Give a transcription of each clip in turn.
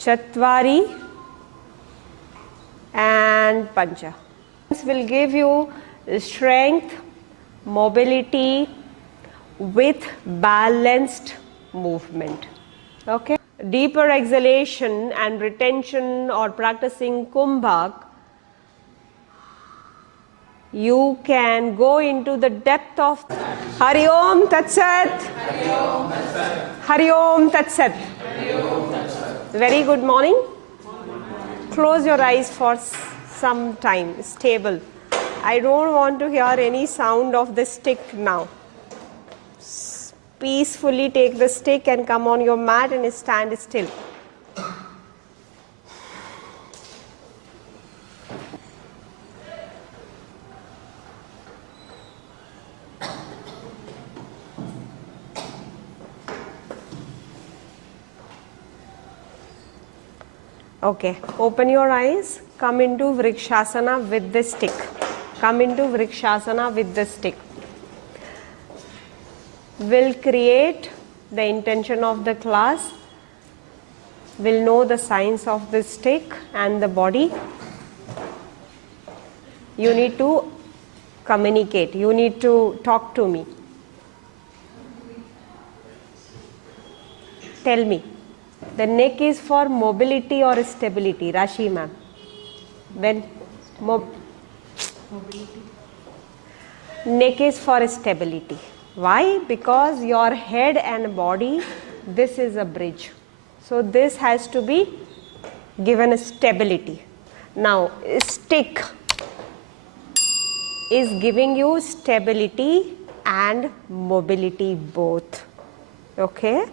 Chatvari and Pancha. This will give you strength, mobility with balanced movement. Okay. Deeper exhalation and retention or practicing Kumbhak, you can go into the depth of Hari Om Tat Sat. Hari Om Tat Sat. Very good morning. Close your eyes for some time, stable. I don't want to hear any sound of the stick now. Peacefully take the stick and come on your mat and stand still. Okay, open your eyes, come into Vrikshasana with the stick. Come into Vrikshasana with the stick. We'll create the intention of the class. We'll know the signs of the stick and the body. You need to communicate. You need to talk to me. Tell me. The neck is for mobility or stability, Rashi ma'am? When mobility. Neck is for stability. Why? Because your head and body, this is a bridge. So this has to be given a stability. Now, stick is giving you stability and mobility both. Okay?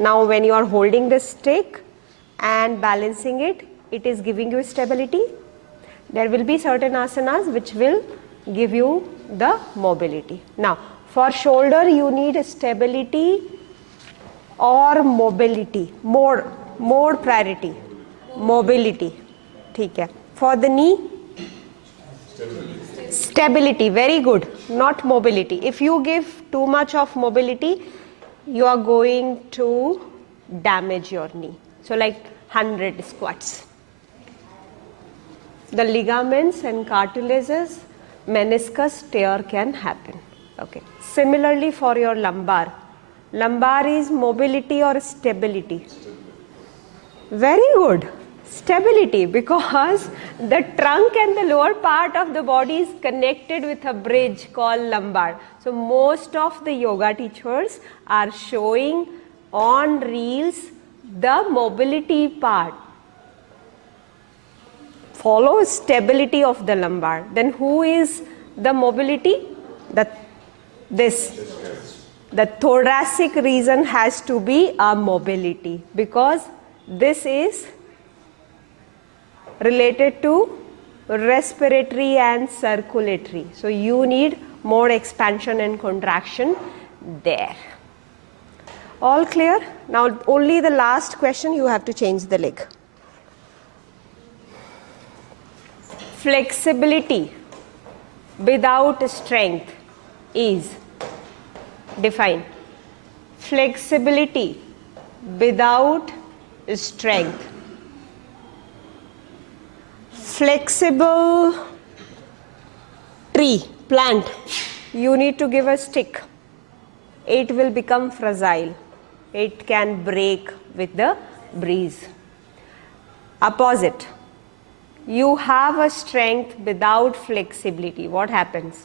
Now, when you are holding the stick and balancing it, it is giving you stability. There will be certain asanas which will give you the mobility. Now, for shoulder, you need stability or mobility. More priority. Mobility. ठीक है. For the knee, stability. Very good. Not mobility. If you give too much of mobility, you are going to damage your knee. So like 100 squats. The ligaments and cartilages, meniscus tear can happen. Okay. Similarly for your lumbar. Lumbar is mobility or stability? Very good. Stability, because the trunk and the lower part of the body is connected with a bridge called lumbar. So most of the yoga teachers are showing on reels the mobility part. Follow stability of the lumbar. Then who is the mobility? The thoracic region has to be a mobility, because this is related to respiratory and circulatory. So you need more expansion and contraction there. All clear? Now only the last question, you have to change the leg. Flexibility without strength is, define. Flexibility without strength. Flexible tree, plant, you need to give a stick. It will become fragile. It can break with the breeze. Opposite. You have a strength without flexibility. What happens?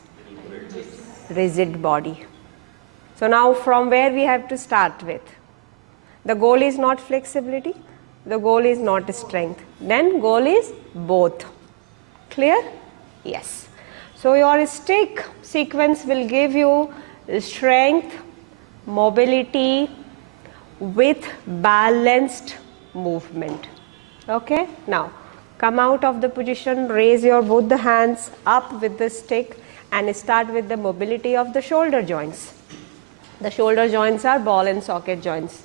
Rigid body. So now from where we have to start with? The goal is not flexibility. The goal is not strength. Then goal is both. Clear? Yes. So your stick sequence will give you strength, mobility with balanced movement. Okay? Now come out of the position, raise your both the hands up with the stick and start with the mobility of the shoulder joints. The shoulder joints are ball and socket joints.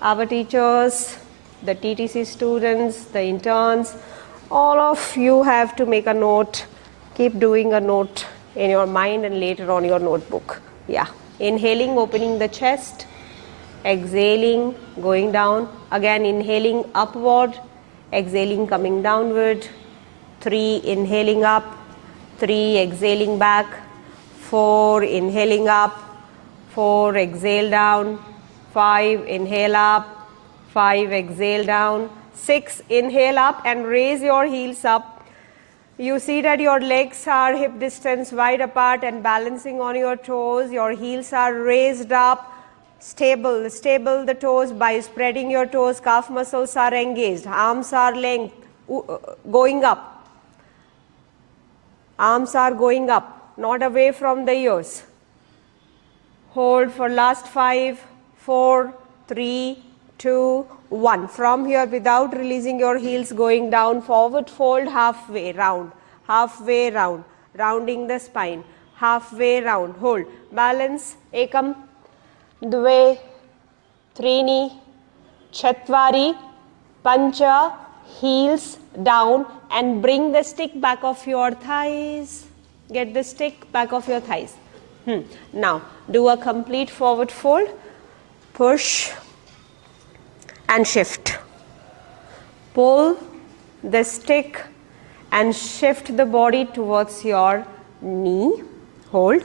Our teachers, the TTC students, the interns, all of you have to make a note. Keep doing a note in your mind and later on your notebook. Yeah. Inhaling, opening the chest. exhaling, going down, again inhaling upward, exhaling, coming downward, 3 inhaling up, 3 exhaling back, 4 inhaling up, 4 exhale down, 5 inhale up, 5 exhale down, 6 inhale up and raise your heels up. You see that your legs are hip distance wide apart and balancing on your toes. Your heels are raised up, stable the toes by spreading your toes. Calf muscles are engaged, arms are length, going up. Arms are going up, not away from the ears. Hold for last 5, 4, 3, 2, 1. From here, without releasing your heels, going down, forward fold, halfway round, rounding the spine, halfway round. Hold, balance, ekam, dve, trini, chatvari, pancha, heels down and bring the stick back of your thighs. Get the stick back of your thighs. Now, do a complete forward fold, push and shift. Pull the stick and shift the body towards your knee. Hold.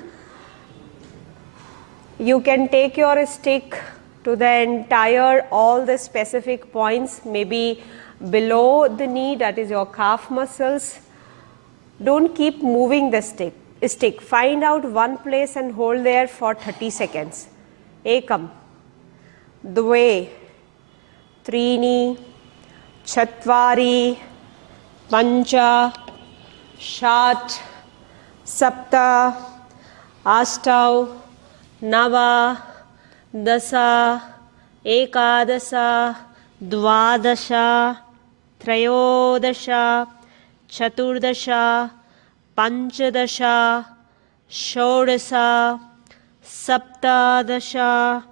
You can take your stick to the entire, all the specific points, maybe below the knee, that is your calf muscles. Don't keep moving the stick. Find out one place and hold there for 30 seconds. Ekam, dve, trini, chatvari, pancha, shat, sapta, ashtav, nava, dasa, ekadasa, dvadasha, trayodasha, chaturdasha, panchadasha, shodasa, saptadasha,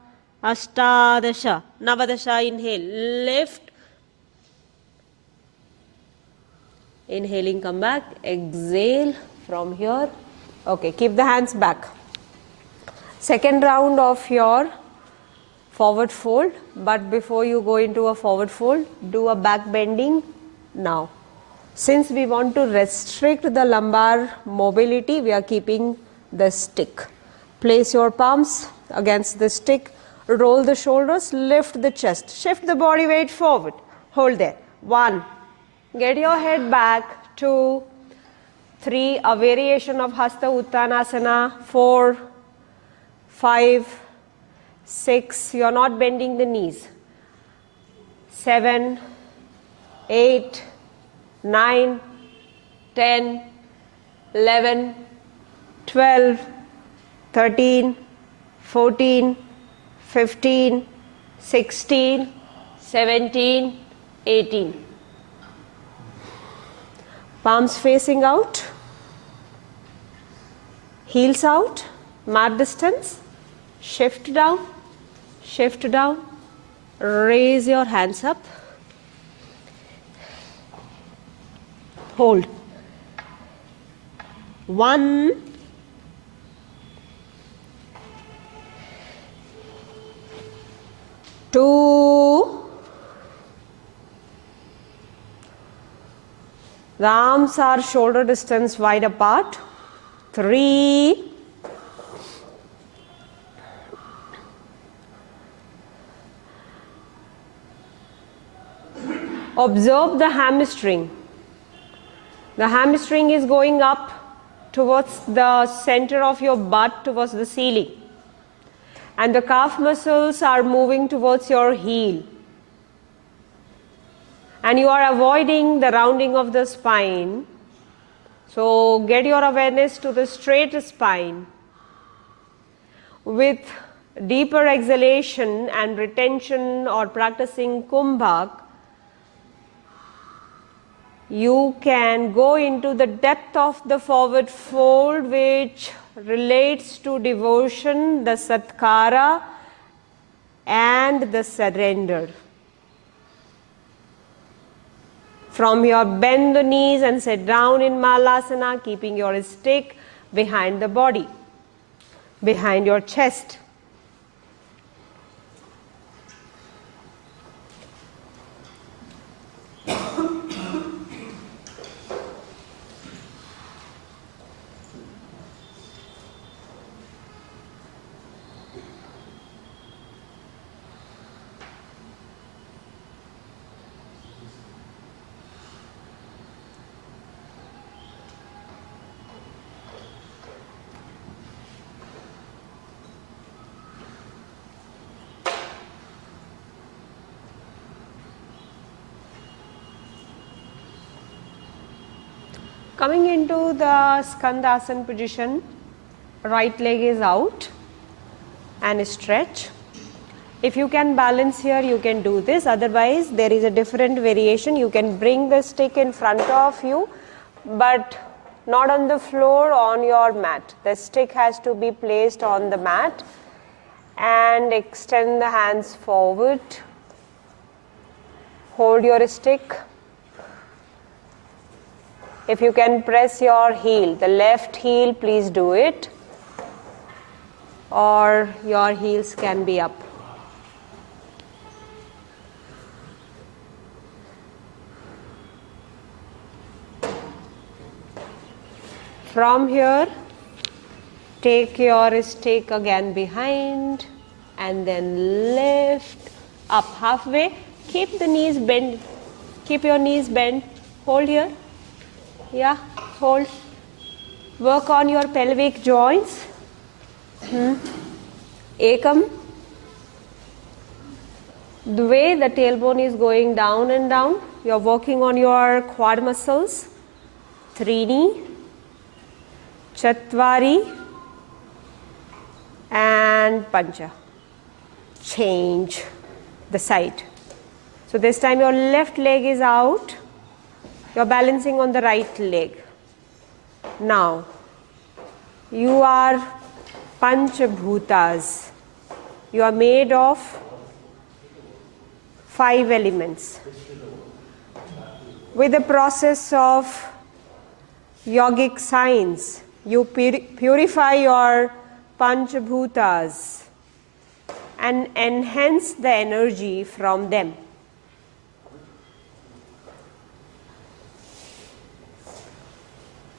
ashtadasha, navadasha. Inhale, lift. Inhaling, come back, exhale from here. Okay, keep the hands back. Second round of your forward fold, but before you go into a forward fold, do a back bending now. Since we want to restrict the lumbar mobility, we are keeping the stick. Place your palms against the stick, roll the shoulders, lift the chest, shift the body weight forward. Hold there. 1. Get your head back. 2, 3, a variation of Hasta Uttanasana. 4, 5, 6, you are not bending the knees. 7, 8, 9, 10, 11, 12, 13, 14, 15, 16, 17, 18. Palms facing out, heels out, mat distance, shift down, raise your hands up, hold. 1, 2, the arms are shoulder distance wide apart. 3, observe the hamstring. The hamstring is going up towards the center of your butt, towards the ceiling. And the calf muscles are moving towards your heel. And you are avoiding the rounding of the spine. So get your awareness to the straight spine. With deeper exhalation and retention or practicing kumbhak, you can go into the depth of the forward fold, which relates to devotion, the satkara and the surrender. From here, bend the knees and sit down in Malasana, keeping your stick behind the body, behind your chest. Coming into the Skandasana position, right leg is out and stretch. If you can balance here, you can do this. Otherwise, there is a different variation. You can bring the stick in front of you, but not on the floor, on your mat. The stick has to be placed on the mat, and extend the hands forward. Hold your stick. If you can press your heel, the left heel, please do it, or your heels can be up. From here, take your stick again behind and then lift up halfway. Keep the knees bent. Keep your knees bent. Hold here. Yeah, hold. Work on your pelvic joints. Ekam. The way the tailbone is going down and down, you are working on your quad muscles. Trini, Chatvari, and Pancha. Change the side. So this time your left leg is out. You are balancing on the right leg. Now, you are Panchabhutas. You are made of 5 elements. With the process of yogic science, you purify your Panchabhutas and enhance the energy from them.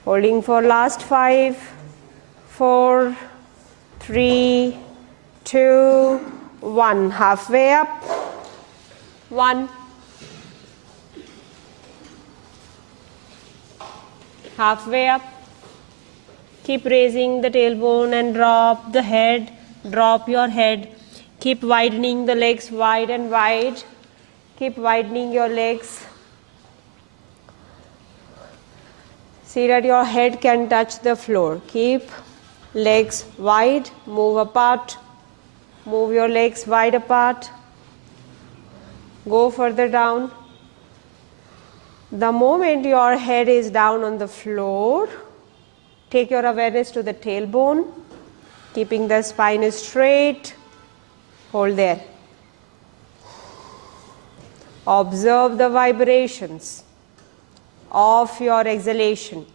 Holding for last 5, 4, 3, 2, 1. Halfway up. 1. Halfway up. Keep raising the tailbone and drop the head. Drop your head. Keep widening the legs wide and wide. Keep widening your legs. See that your head can touch the floor. Keep legs wide, move apart. Move your legs wide apart. Go further down. The moment your head is down on the floor, take your awareness to the tailbone, keeping the spine straight. Hold there. Observe the vibrations of your exhalation.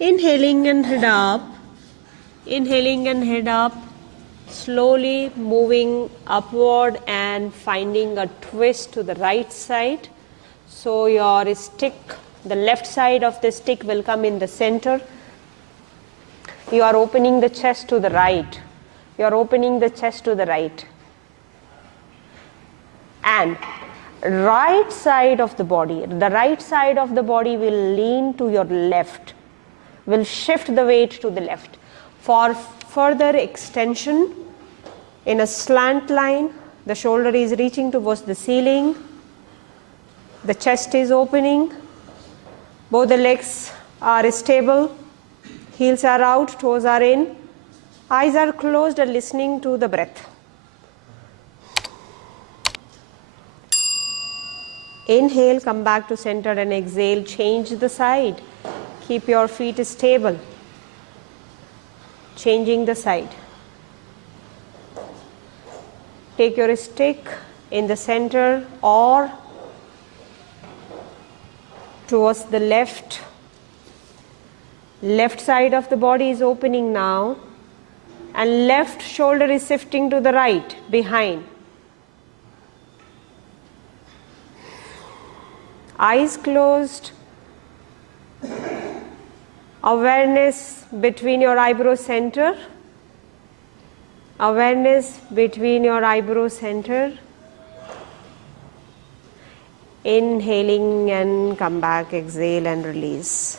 Inhaling and head up. Inhaling and head up. Slowly moving upward and finding a twist to the right side. So your stick, the left side of the stick will come in the center. You are opening the chest to the right. You are opening the chest to the right. And right side of the body, the right side of the body will lean to your left, will shift the weight to the left. For further extension, in a slant line, the shoulder is reaching towards the ceiling. The chest is opening, both the legs are stable, heels are out, toes are in, eyes are closed and listening to the breath. Inhale, come back to center and exhale, change the side. Keep your feet stable, changing the side. Take your stick in the center or towards the left. Left side of the body is opening now, and left shoulder is shifting to the right, behind. Eyes closed. Awareness between your eyebrow center. Awareness between your eyebrow center. Inhaling and come back, exhale and release.